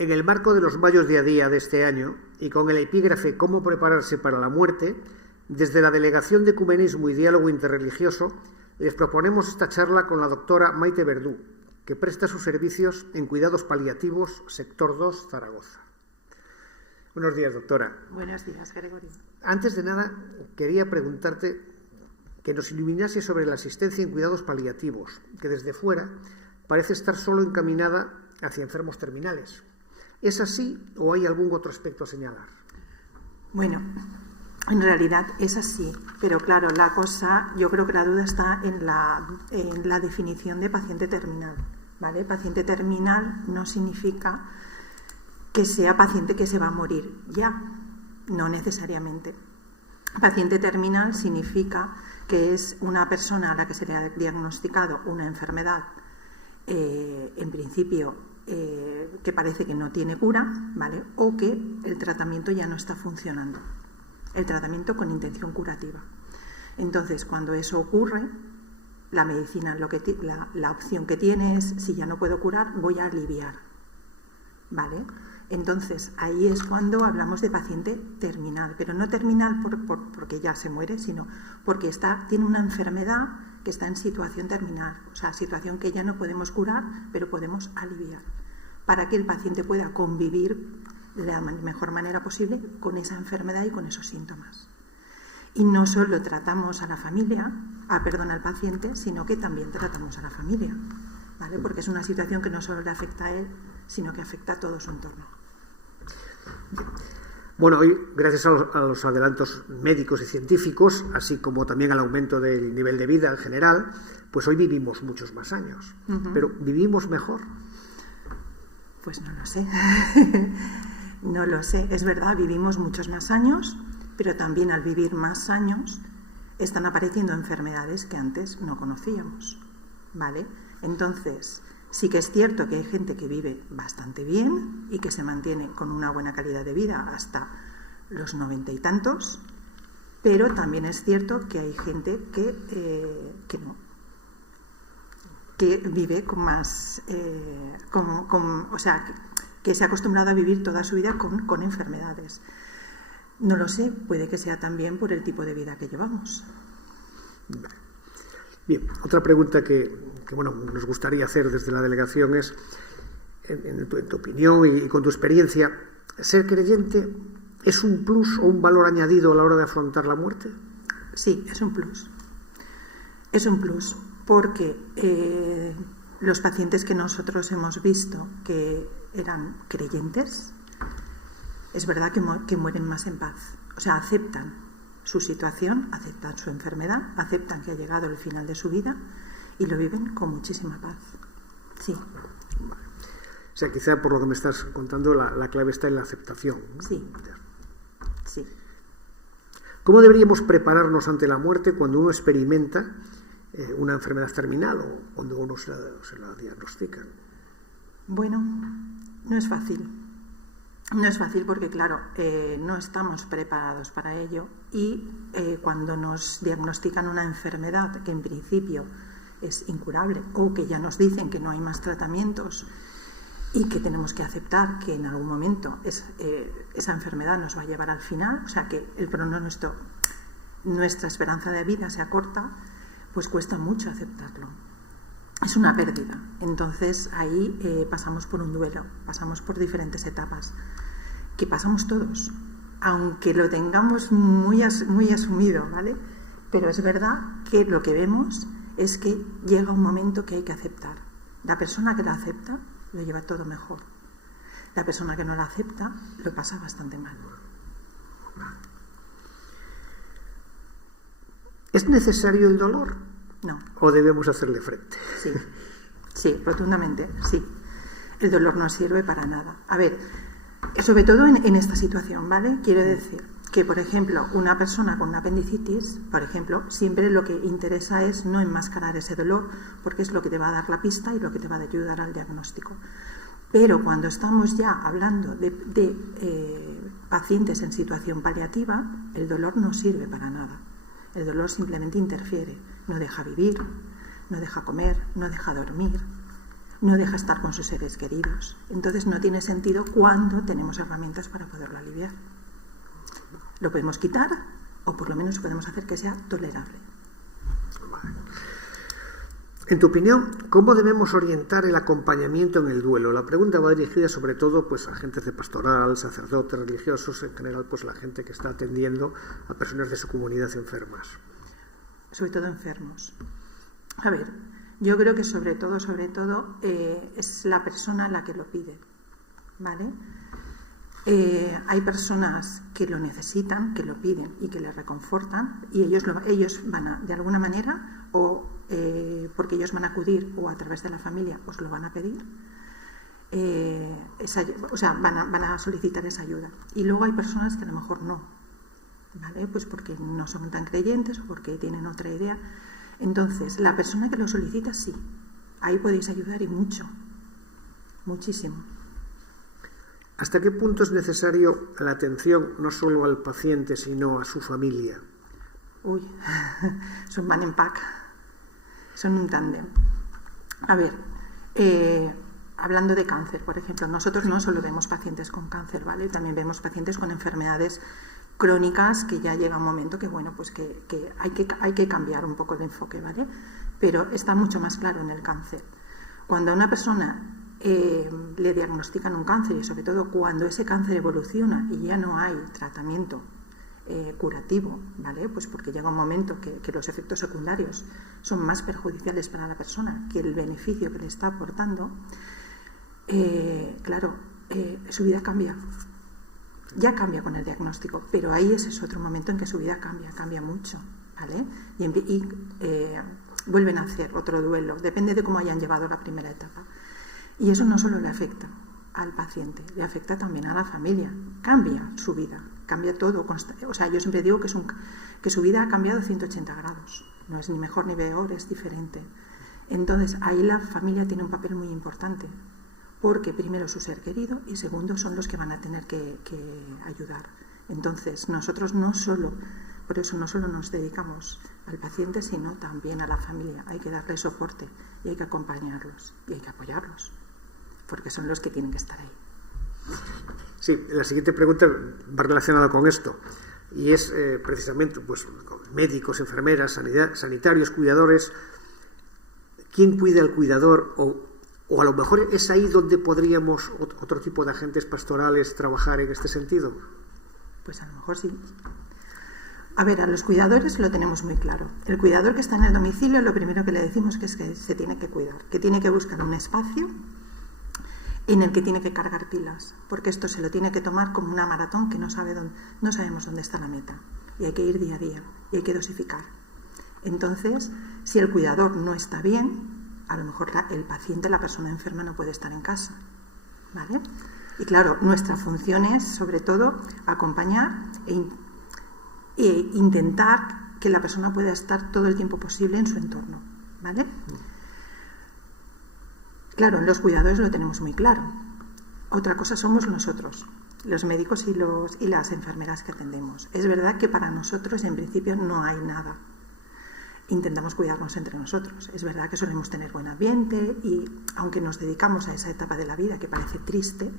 En el marco de los Mayos Día a Día de este año y con el epígrafe «Cómo prepararse para la muerte», desde la Delegación de Ecumenismo y Diálogo Interreligioso les proponemos esta charla con la doctora Maite Verdú, que presta sus servicios en cuidados paliativos, sector 2, Zaragoza. Buenos días, doctora. Buenos días, Gregorio. Antes de nada, quería preguntarte que nos iluminase sobre la asistencia en cuidados paliativos, que desde fuera parece estar solo encaminada hacia enfermos terminales. ¿Es así o hay algún otro aspecto a señalar? Bueno, en realidad es así, pero claro, la cosa, yo creo que la duda está en la definición de paciente terminal, ¿vale? Paciente terminal no significa que sea paciente que se va a morir ya, no necesariamente. Paciente terminal significa que es una persona a la que se le ha diagnosticado una enfermedad, en principio, que parece que no tiene cura, ¿vale? O que el tratamiento ya no está funcionando. El tratamiento con intención curativa. Entonces, cuando eso ocurre, la medicina, la opción que tiene es, si ya no puedo curar, voy a aliviar, ¿vale? Entonces, ahí es cuando hablamos de paciente terminal, pero no terminal porque ya se muere, sino porque tiene una enfermedad que está en situación terminal, o sea, situación que ya no podemos curar, pero podemos aliviar, para que el paciente pueda convivir de la mejor manera posible con esa enfermedad y con esos síntomas. Y no solo tratamos a la familia, al paciente, sino que también tratamos a la familia, ¿vale? Porque es una situación que no solo le afecta a él, sino que afecta a todo su entorno. Bueno, hoy, gracias a los adelantos médicos y científicos, así como también al aumento del nivel de vida en general, pues hoy vivimos muchos más años. Pero ¿vivimos mejor? Pues no lo sé. No lo sé. Es verdad, vivimos muchos más años, pero también al vivir más años están apareciendo enfermedades que antes no conocíamos, ¿vale? Entonces, sí que es cierto que hay gente que vive bastante bien y que se mantiene con una buena calidad de vida hasta los 90 y tantos, pero también es cierto que hay gente que no, que vive con más, o sea, que se ha acostumbrado a vivir toda su vida con enfermedades. No lo sé, puede que sea también por el tipo de vida que llevamos. Bien, otra pregunta que bueno, nos gustaría hacer desde la delegación es, en tu opinión y con tu experiencia, ¿ser creyente es un plus o un valor añadido a la hora de afrontar la muerte? Sí, es un plus. Es un plus porque los pacientes que nosotros hemos visto que eran creyentes, es verdad que mueren más en paz. O sea, aceptan su situación, aceptan su enfermedad, aceptan que ha llegado el final de su vida y lo viven con muchísima paz. Sí. Vale. O sea, quizá por lo que me estás contando, la clave está en la aceptación, ¿no? Sí. Sí. ¿Cómo deberíamos prepararnos ante la muerte cuando uno experimenta una enfermedad terminal o cuando uno se la diagnostican? Bueno, no es fácil. No es fácil porque, claro, no estamos preparados para ello y cuando nos diagnostican una enfermedad que en principio es incurable o que ya nos dicen que no hay más tratamientos y que tenemos que aceptar que en algún momento esa enfermedad nos va a llevar al final, o sea que nuestra esperanza de vida se acorta, pues cuesta mucho aceptarlo. Es una pérdida. Entonces ahí pasamos por un duelo, pasamos por diferentes etapas, que pasamos todos, aunque lo tengamos muy asumido, ¿vale? Pero es verdad que lo que vemos es que llega un momento que hay que aceptar. La persona que la acepta lo lleva todo mejor. La persona que no la acepta lo pasa bastante mal. ¿Es necesario el dolor? No. ¿O debemos hacerle frente? Sí, rotundamente, sí. El dolor no sirve para nada. A ver, sobre todo en esta situación, ¿vale? Quiero decir que, por ejemplo, una persona con una apendicitis, por ejemplo, siempre lo que interesa es no enmascarar ese dolor, porque es lo que te va a dar la pista y lo que te va a ayudar al diagnóstico. Pero cuando estamos ya hablando de pacientes en situación paliativa, el dolor no sirve para nada. El dolor simplemente interfiere, no deja vivir, no deja comer, no deja dormir. no deja estar con sus seres queridos. Entonces no tiene sentido cuando tenemos herramientas para poderlo aliviar. Lo podemos quitar o por lo menos podemos hacer que sea tolerable. En tu opinión, ¿cómo debemos orientar el acompañamiento en el duelo? La pregunta va dirigida sobre todo pues, a agentes de pastoral, sacerdotes, religiosos, en general pues la gente que está atendiendo a personas de su comunidad enfermas. Sobre todo enfermos. A ver, yo creo que sobre todo es la persona la que lo pide, ¿vale? Hay personas que lo necesitan, que lo piden y que le reconfortan y ellos van a, de alguna manera, o porque ellos van a acudir o a través de la familia os lo van a pedir, van a solicitar esa ayuda. Y luego hay personas que a lo mejor no, ¿vale? Pues porque no son tan creyentes o porque tienen otra idea. Entonces, la persona que lo solicita, sí, ahí podéis ayudar y mucho, muchísimo. ¿Hasta qué punto es necesario la atención no solo al paciente, sino a su familia? Uy, son van en pack, son un tándem. A ver, hablando de cáncer, por ejemplo, nosotros no solo vemos pacientes con cáncer, ¿vale? También vemos pacientes con enfermedades crónicas que ya llega un momento que, bueno, pues que hay que cambiar un poco el enfoque, ¿vale? Pero está mucho más claro en el cáncer. Cuando a una persona le diagnostican un cáncer y sobre todo cuando ese cáncer evoluciona y ya no hay tratamiento curativo, ¿vale? Pues porque llega un momento que los efectos secundarios son más perjudiciales para la persona que el beneficio que le está aportando, su vida cambia. Ya cambia con el diagnóstico, pero ahí ese es otro momento en que su vida cambia mucho, ¿vale? Y vuelven a hacer otro duelo, depende de cómo hayan llevado la primera etapa. Y eso no solo le afecta al paciente, le afecta también a la familia, cambia su vida, cambia todo. O sea, yo siempre digo que su vida ha cambiado 180 grados, no es ni mejor ni peor, es diferente. Entonces, ahí la familia tiene un papel muy importante, porque primero su ser querido y segundo son los que van a tener que ayudar. Entonces, nosotros por eso no solo nos dedicamos al paciente, sino también a la familia. Hay que darle soporte y hay que acompañarlos y hay que apoyarlos, porque son los que tienen que estar ahí. Sí, la siguiente pregunta va relacionada con esto y es precisamente pues, médicos, enfermeras, sanitarios, cuidadores. ¿Quién cuida al cuidador? O a lo mejor es ahí donde podríamos, otro tipo de agentes pastorales, trabajar en este sentido. Pues a lo mejor sí. A ver, a los cuidadores lo tenemos muy claro. El cuidador que está en el domicilio, lo primero que le decimos es que se tiene que cuidar, que tiene que buscar un espacio en el que tiene que cargar pilas, porque esto se lo tiene que tomar como una maratón que no sabemos dónde está la meta. Y hay que ir día a día, y hay que dosificar. Entonces, si el cuidador no está bien, a lo mejor el paciente, la persona enferma, no puede estar en casa, ¿vale? Y claro, nuestra función es, sobre todo, acompañar e intentar que la persona pueda estar todo el tiempo posible en su entorno, ¿vale? Claro, en los cuidadores lo tenemos muy claro. Otra cosa somos nosotros, los médicos y las enfermeras que atendemos. Es verdad que para nosotros, en principio, no hay nada. Intentamos cuidarnos entre nosotros. Es verdad que solemos tener buen ambiente y aunque nos dedicamos a esa etapa de la vida que parece triste,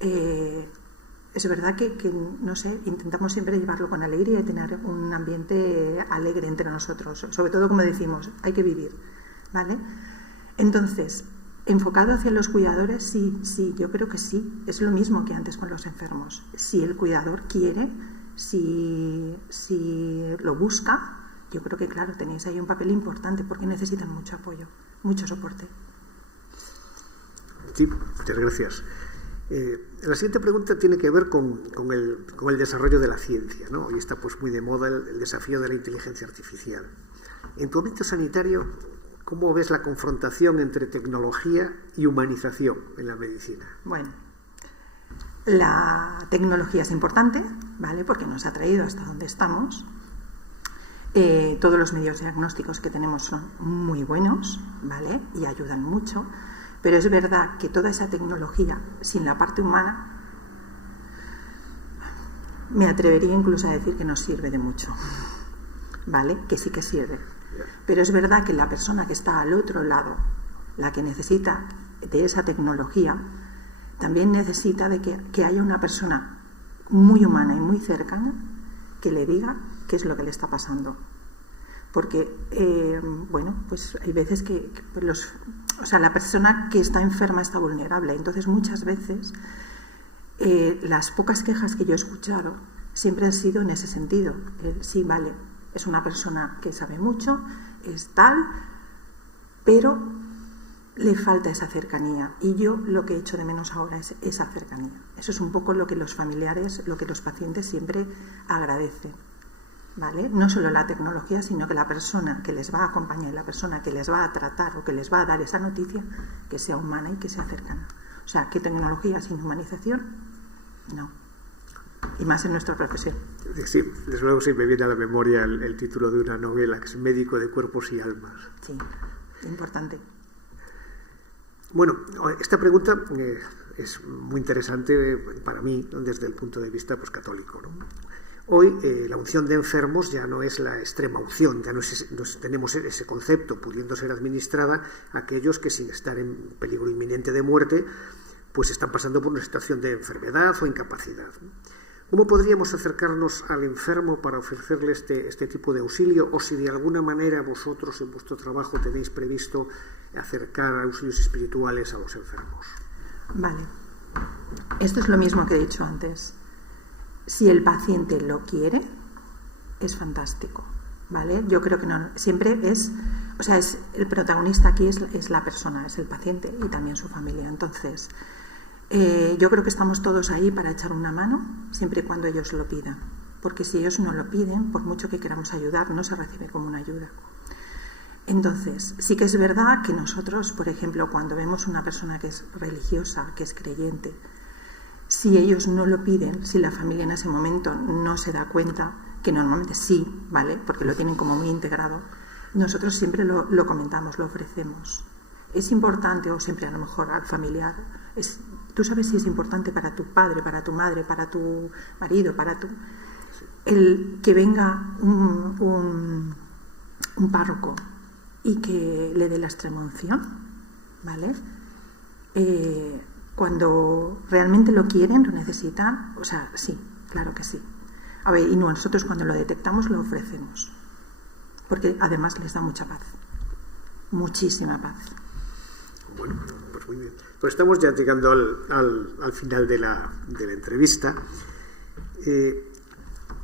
es verdad que, no sé, intentamos siempre llevarlo con alegría y tener un ambiente alegre entre nosotros. Sobre todo, como decimos, hay que vivir, ¿vale? Entonces, enfocado hacia los cuidadores, sí, yo creo que sí. Es lo mismo que antes con los enfermos. Si el cuidador quiere, si lo busca, yo creo que, claro, tenéis ahí un papel importante porque necesitan mucho apoyo, mucho soporte. Sí, muchas gracias. La siguiente pregunta tiene que ver con el desarrollo de la ciencia, ¿no? Hoy está pues muy de moda el desafío de la inteligencia artificial. En tu ámbito sanitario, ¿cómo ves la confrontación entre tecnología y humanización en la medicina? Bueno, la tecnología es importante, ¿vale? Porque nos ha traído hasta donde estamos. Todos los medios diagnósticos que tenemos son muy buenos, ¿vale? Y ayudan mucho, pero es verdad que toda esa tecnología sin la parte humana me atrevería incluso a decir que no sirve de mucho, ¿vale? Que sí que sirve, pero es verdad que la persona que está al otro lado, la que necesita de esa tecnología, también necesita de que haya una persona muy humana y muy cercana que le diga qué es lo que le está pasando. Porque, pues hay veces que la persona que está enferma está vulnerable. Entonces, muchas veces, las pocas quejas que yo he escuchado siempre han sido en ese sentido. Sí, vale, es una persona que sabe mucho, es tal, pero le falta esa cercanía. Y yo lo que he hecho de menos ahora es esa cercanía. Eso es un poco lo que los familiares, lo que los pacientes siempre agradecen. ¿Vale? No solo la tecnología, sino que la persona que les va a acompañar, la persona que les va a tratar o que les va a dar esa noticia, que sea humana y que sea cercana. O sea, ¿qué tecnología sin humanización? No. Y más en nuestra profesión. Sí, desde luego sí me viene a la memoria el título de una novela, que es Médico de cuerpos y almas. Sí, importante. Bueno, esta pregunta es muy interesante para mí desde el punto de vista pues, católico, ¿no? Hoy la unción de enfermos ya no es la extrema unción, ya no tenemos ese concepto, pudiendo ser administrada a aquellos que sin estar en peligro inminente de muerte, pues están pasando por una situación de enfermedad o incapacidad. ¿Cómo podríamos acercarnos al enfermo para ofrecerle este tipo de auxilio? O si de alguna manera vosotros en vuestro trabajo tenéis previsto acercar auxilios espirituales a los enfermos. Vale. Esto es lo mismo que he dicho antes. Si el paciente lo quiere, es fantástico, ¿vale? Yo creo que no, siempre es el protagonista aquí es la persona, es el paciente y también su familia. Entonces, yo creo que estamos todos ahí para echar una mano, siempre y cuando ellos lo pidan. Porque si ellos no lo piden, por mucho que queramos ayudar, no se recibe como una ayuda. Entonces, sí que es verdad que nosotros, por ejemplo, cuando vemos una persona que es religiosa, que es creyente, si ellos no lo piden, si la familia en ese momento no se da cuenta, que normalmente sí, ¿vale? Porque lo tienen como muy integrado, nosotros siempre lo comentamos, lo ofrecemos. Es importante, o siempre a lo mejor al familiar, tú sabes si es importante para tu padre, para tu madre, para tu marido, el que venga un párroco y que le dé la extremunción, ¿vale? Cuando realmente lo quieren, lo necesitan, sí, claro que sí. A ver, y nosotros cuando lo detectamos lo ofrecemos, porque además les da mucha paz, muchísima paz. Bueno, pues muy bien. Pues estamos ya llegando al final de la entrevista.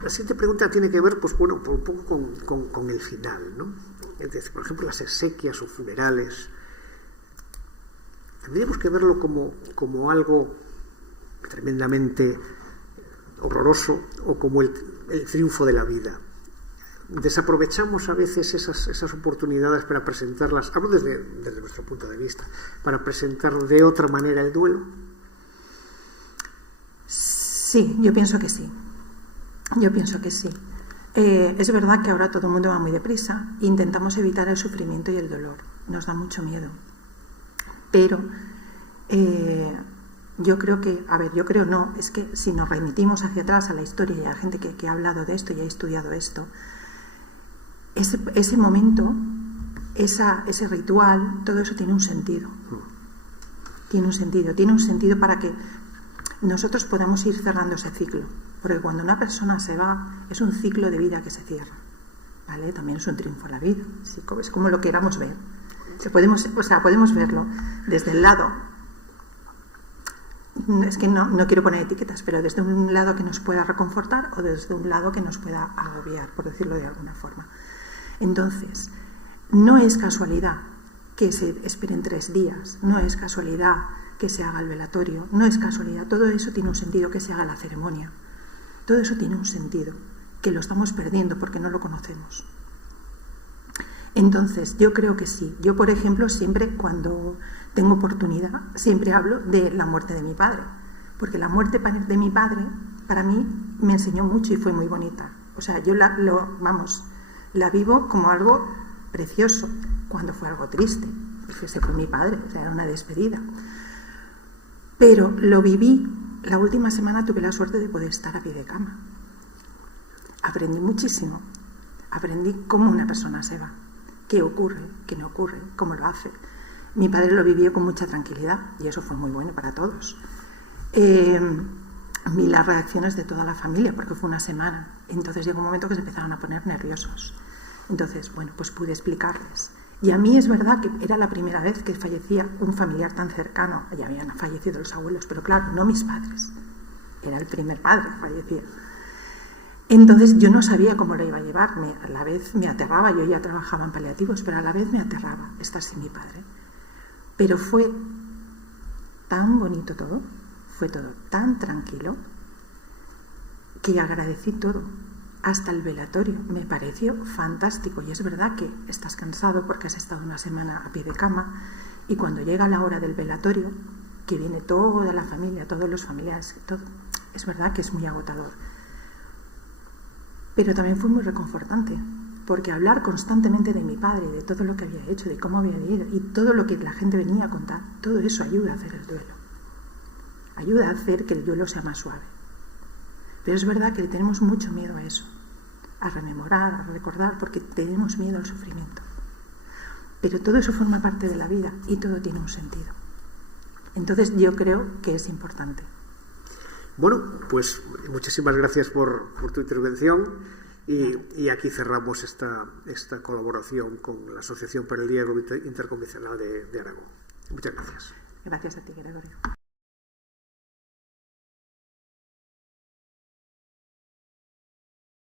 La siguiente pregunta tiene que ver, pues bueno, un poco con el final, ¿no? Es decir, por ejemplo, las exequias o funerales. Tendríamos que verlo como algo tremendamente horroroso o como el triunfo de la vida. Desaprovechamos a veces esas oportunidades para presentarlas, hablo desde nuestro punto de vista, para presentar de otra manera el duelo. Sí, yo pienso que sí. Es verdad que ahora todo el mundo va muy deprisa e intentamos evitar el sufrimiento y el dolor. Nos da mucho miedo. Pero yo creo que, es que si nos remitimos hacia atrás a la historia y a la gente que ha hablado de esto y ha estudiado esto, ese momento, ese ritual, todo eso tiene un sentido. Tiene un sentido para que nosotros podamos ir cerrando ese ciclo. Porque cuando una persona se va, es un ciclo de vida que se cierra, ¿vale? También es un triunfo a la vida, ¿sí? Es como lo queramos ver. Podemos verlo desde el lado, es que no quiero poner etiquetas, pero desde un lado que nos pueda reconfortar o desde un lado que nos pueda agobiar, por decirlo de alguna forma. Entonces, no es casualidad que se esperen 3 días, no es casualidad que se haga el velatorio, no es casualidad, todo eso tiene un sentido, que se haga la ceremonia. Todo eso tiene un sentido, que lo estamos perdiendo porque no lo conocemos. Entonces, yo creo que sí. Yo, por ejemplo, siempre cuando tengo oportunidad, siempre hablo de la muerte de mi padre. Porque la muerte de mi padre, para mí, me enseñó mucho y fue muy bonita. Yo la vivo como algo precioso, cuando fue algo triste. Porque se fue mi padre, era una despedida. Pero lo viví. La última semana tuve la suerte de poder estar a pie de cama. Aprendí muchísimo. Aprendí cómo una persona se va. ¿Qué ocurre? ¿Qué no ocurre? ¿Cómo lo hace? Mi padre lo vivió con mucha tranquilidad y eso fue muy bueno para todos. Vi las reacciones de toda la familia porque fue una semana. Entonces llegó un momento que se empezaron a poner nerviosos. Entonces, bueno, pues pude explicarles. Y a mí es verdad que era la primera vez que fallecía un familiar tan cercano. Ya habían fallecido los abuelos, pero claro, no mis padres. Era el primer padre que fallecía. Entonces yo no sabía cómo lo iba a llevar. A la vez me aterraba, yo ya trabajaba en paliativos, pero a la vez me aterraba estar sin mi padre. Pero fue tan bonito todo, fue todo tan tranquilo, que agradecí todo. Hasta el velatorio me pareció fantástico. Y es verdad que estás cansado porque has estado una semana a pie de cama y cuando llega la hora del velatorio, que viene toda la familia, todos los familiares, todo, es verdad que es muy agotador. Pero también fue muy reconfortante, porque hablar constantemente de mi padre, de todo lo que había hecho, de cómo había vivido y todo lo que la gente venía a contar, todo eso ayuda a hacer el duelo. Ayuda a hacer que el duelo sea más suave. Pero es verdad que le tenemos mucho miedo a eso, a rememorar, a recordar, porque tenemos miedo al sufrimiento. Pero todo eso forma parte de la vida y todo tiene un sentido. Entonces yo creo que es importante. Bueno, pues muchísimas gracias por tu intervención y aquí cerramos esta colaboración con la Asociación para el Diálogo Interconvencional de Aragón. Muchas gracias. Gracias a ti, Gregorio.